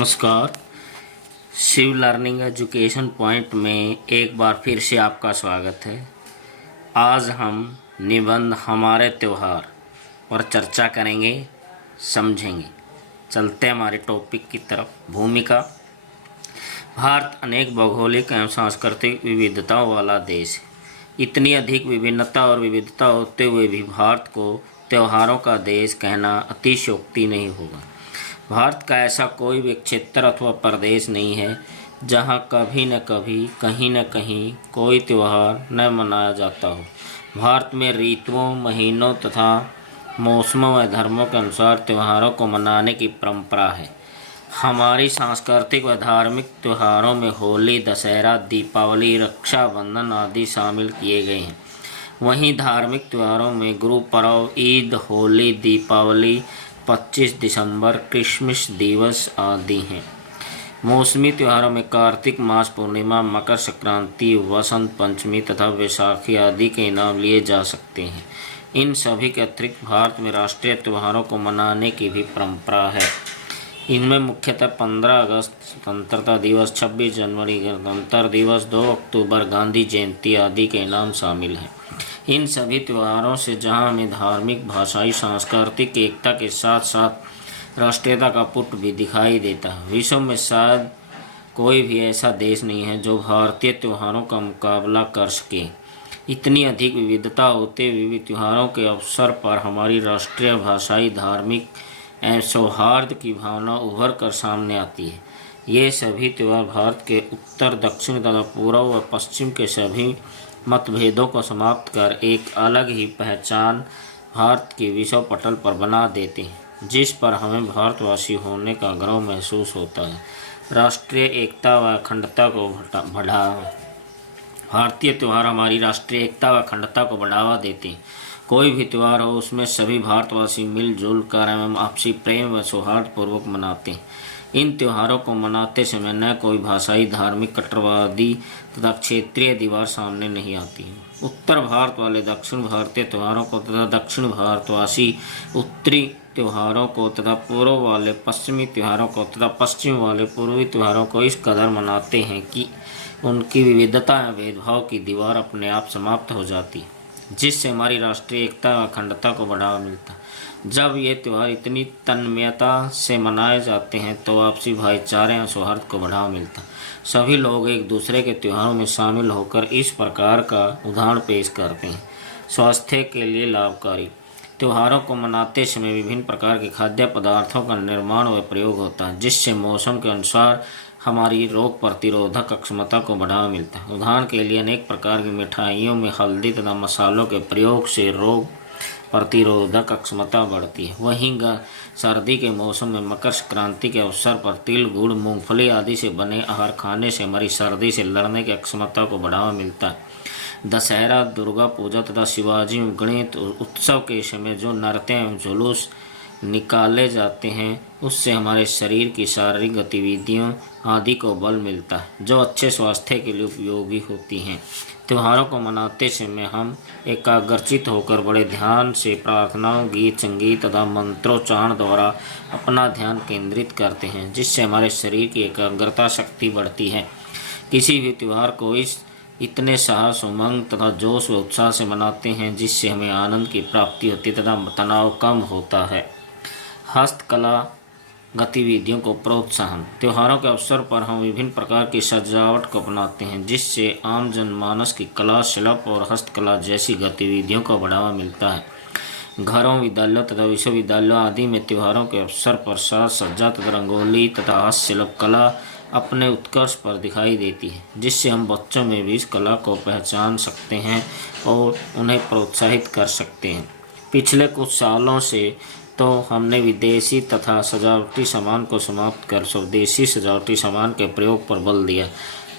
नमस्कार। Shiv learning education point में एक बार फिर से आपका स्वागत है। आज हम निबंध हमारे त्यौहार पर चर्चा करेंगे, समझेंगे। चलते हैं हमारे टॉपिक की तरफ। भूमिका। भारत अनेक भौगोलिक एवं सांस्कृतिक विविधताओं वाला देश है। इतनी अधिक विभिन्नता और विविधता होते हुए भी भारत को त्योहारों का देश कहना अतिशयोक्ति नहीं होगा। भारत का ऐसा कोई भी क्षेत्र अथवा प्रदेश नहीं है जहां कभी न कभी कहीं न कहीं कोई त्यौहार न मनाया जाता हो। भारत में ऋतुओं, महीनों तथा मौसमों व धर्मों के अनुसार त्योहारों को मनाने की परंपरा है। हमारी सांस्कृतिक व धार्मिक त्योहारों में होली, दशहरा, दीपावली, रक्षाबंधन आदि शामिल किए गए हैं। वहीं धार्मिक त्योहारों में गुरु पर्व, ईद, होली, दीपावली, 25 दिसंबर, क्रिसमस दिवस आदि हैं। मौसमी त्योहारों में कार्तिक मास पूर्णिमा, मकर संक्रांति, वसंत पंचमी तथा वैसाखी आदि के नाम लिए जा सकते हैं। इन सभी के अतिरिक्त भारत में राष्ट्रीय त्योहारों को मनाने की भी परंपरा है। इनमें मुख्यतः 15 अगस्त स्वतंत्रता दिवस, 26 जनवरी गणतंत्र दिवस, 2 अक्टूबर गांधी जयंती आदि के नाम शामिल हैं। इन सभी त्योहारों से जहां हमें धार्मिक, भाषाई, सांस्कृतिक एकता के साथ साथ राष्ट्रीयता का पुट भी दिखाई देता है। विश्व में शायद कोई भी ऐसा देश नहीं है जो भारतीय त्योहारों का मुकाबला कर सके। इतनी अधिक विविधता होते हुए भी त्योहारों के अवसर पर हमारी राष्ट्रीय, भाषाई, धार्मिक एवं सौहार्द की भावना उभर कर सामने आती है। ये सभी त्यौहार भारत के उत्तर, दक्षिण तथा पूर्व व पश्चिम के सभी मतभेदों को समाप्त कर एक अलग ही पहचान भारत के विश्व पटल पर बना देते हैं, जिस पर हमें भारतवासी होने का गर्व महसूस होता है। राष्ट्रीय एकता व अखंडता को बढ़ावा। भारतीय त्यौहार हमारी राष्ट्रीय एकता व अखंडता को बढ़ावा देते हैं। कोई भी त्यौहार हो, उसमें सभी भारतवासी मिलजुल कर एवं आपसी प्रेम व सौहार्दपूर्वक मनाते हैं। इन त्योहारों को मनाते समय न कोई भाषाई, धार्मिक, कट्टरवादी तथा क्षेत्रीय दीवार सामने नहीं आती। उत्तर भारत वाले दक्षिण भारतीय त्योहारों को तथा दक्षिण भारतवासी उत्तरी त्योहारों को तथा पूर्व वाले पश्चिमी त्योहारों को तथा पश्चिम वाले पूर्वी त्योहारों को इस कदर मनाते हैं कि उनकी विविधता एवं भेदभाव की दीवार अपने आप समाप्त हो जाती है, जिससे हमारी राष्ट्रीय एकता व अखंडता को बढ़ावा मिलता है। जब ये त्यौहार इतनी तन्मयता से मनाए जाते हैं तो आपसी भाईचारे और सौहार्द को बढ़ावा मिलता है। सभी लोग एक दूसरे के त्योहारों में शामिल होकर इस प्रकार का उदाहरण पेश करते हैं। स्वास्थ्य के लिए लाभकारी। त्योहारों को मनाते समय विभिन्न प्रकार के खाद्य पदार्थों का निर्माण व प्रयोग होता है, जिससे मौसम के अनुसार हमारी रोग प्रतिरोधक क्षमता को बढ़ावा मिलता है। उदाहरण के लिए अनेक प्रकार की मिठाइयों में हल्दी तथा मसालों के प्रयोग से रोग प्रतिरोधक क्षमता बढ़ती है। वहीं सर्दी के मौसम में मकर संक्रांति के अवसर पर तिल, गुड़, मूंगफली आदि से बने आहार खाने से हमारी सर्दी से लड़ने की क्षमता को बढ़ावा मिलता है। दशहरा, दुर्गा पूजा तथा शिवाजी गणेश उत्सव के समय जो नृत्य एवं जुलूस निकाले जाते हैं, उससे हमारे शरीर की शारीरिक गतिविधियों आदि को बल मिलता है, जो अच्छे स्वास्थ्य के लिए उपयोगी होती हैं। त्योहारों को मनाते समय हम एकाग्रचित होकर बड़े ध्यान से प्रार्थनाओं, गीत, संगीत तथा मंत्रोच्चारण द्वारा अपना ध्यान केंद्रित करते हैं, जिससे हमारे शरीर की एकाग्रता शक्ति बढ़ती है। किसी भी त्यौहार को इतने साहस, उमंग तथा जोश व उत्साह से मनाते हैं जिससे हमें आनंद की प्राप्ति होती तथा तनाव कम होता है। हस्तकला गतिविधियों को प्रोत्साहन। त्योहारों के अवसर पर हम विभिन्न प्रकार की सजावट को अपनाते हैं, जिससे आम जनमानस की कला, शिल्प और हस्तकला जैसी गतिविधियों को बढ़ावा मिलता है। घरों, विद्यालयों तथा विश्वविद्यालयों आदि में त्योहारों के अवसर पर साज सज्जा तथा रंगोली तथा हस्तशिल्प कला अपने उत्कर्ष पर दिखाई देती है, जिससे हम बच्चों में भी इस कला को पहचान सकते हैं और उन्हें प्रोत्साहित कर सकते हैं। पिछले कुछ सालों से तो हमने विदेशी तथा सजावटी सामान को समाप्त कर स्वदेशी सजावटी सामान के प्रयोग पर बल दिया,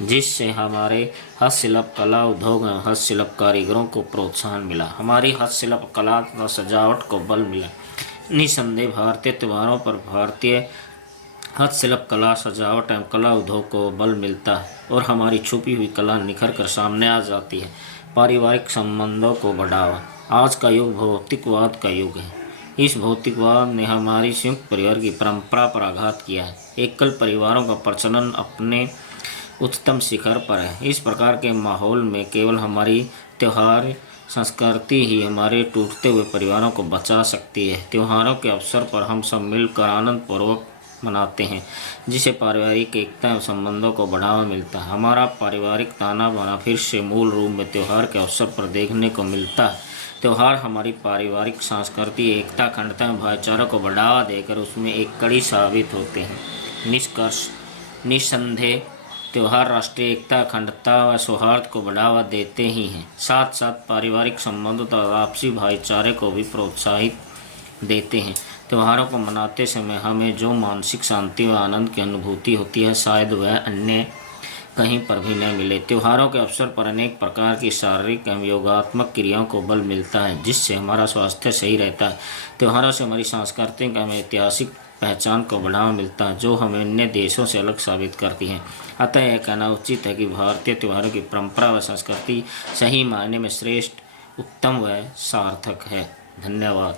जिससे हमारे हस्तशिल्प कला उद्योग एवं हस्तशिल्प कारीगरों को प्रोत्साहन मिला। हमारी हस्तशिल्प कला तथा सजावट को बल मिला। निसंदेह भारतीय त्योहारों पर भारतीय हस्तशिल्प कला, सजावट एवं कला उद्योग को बल मिलता है और हमारी छुपी हुई कला निखर कर सामने आ जाती है। पारिवारिक संबंधों को बढ़ावा। आज का युग भौतिकवाद का युग है। इस भौतिकवाद ने हमारी संयुक्त परिवार की परंपरा पर आघात किया है। एकल परिवारों का प्रचलन अपने उच्चतम शिखर पर है। इस प्रकार के माहौल में केवल हमारी त्योहार संस्कृति ही हमारे टूटते हुए परिवारों को बचा सकती है। त्योहारों के अवसर पर हम सब मिलकर आनंद पूर्वक मनाते हैं, जिससे पारिवारिक एकता एवं संबंधों को बढ़ावा मिलता है। हमारा पारिवारिक ताना बाना फिर से मूल रूप में त्योहार के अवसर पर देखने को मिलता है। त्योहार हमारी पारिवारिक संस्कृति, एकता, अखंडता एवं भाईचारा को बढ़ावा देकर उसमें एक कड़ी साबित होते हैं। निष्कर्ष, निस्संदेह त्योहार राष्ट्रीय एकता, अखंडता व सौहार्द को बढ़ावा देते ही हैं, साथ साथ पारिवारिक संबंधों तथा आपसी भाईचारे को भी प्रोत्साहित देते हैं। त्योहारों को मनाते समय हमें जो मानसिक शांति व आनंद की अनुभूति होती है, शायद वह अन्य कहीं पर भी न मिले। त्योहारों के अवसर पर अनेक प्रकार की शारीरिक एवं योगात्मक क्रियाओं को बल मिलता है, जिससे हमारा स्वास्थ्य सही रहता है। त्योहारों से हमारी सांस्कृतिक एवं ऐतिहासिक पहचान को बढ़ावा मिलता है, जो हमें अन्य देशों से अलग साबित करती है। अतः यह कहना उचित है कि भारतीय त्योहारों की परंपरा व संस्कृति सही मायने में श्रेष्ठ, उत्तम व सार्थक है। धन्यवाद।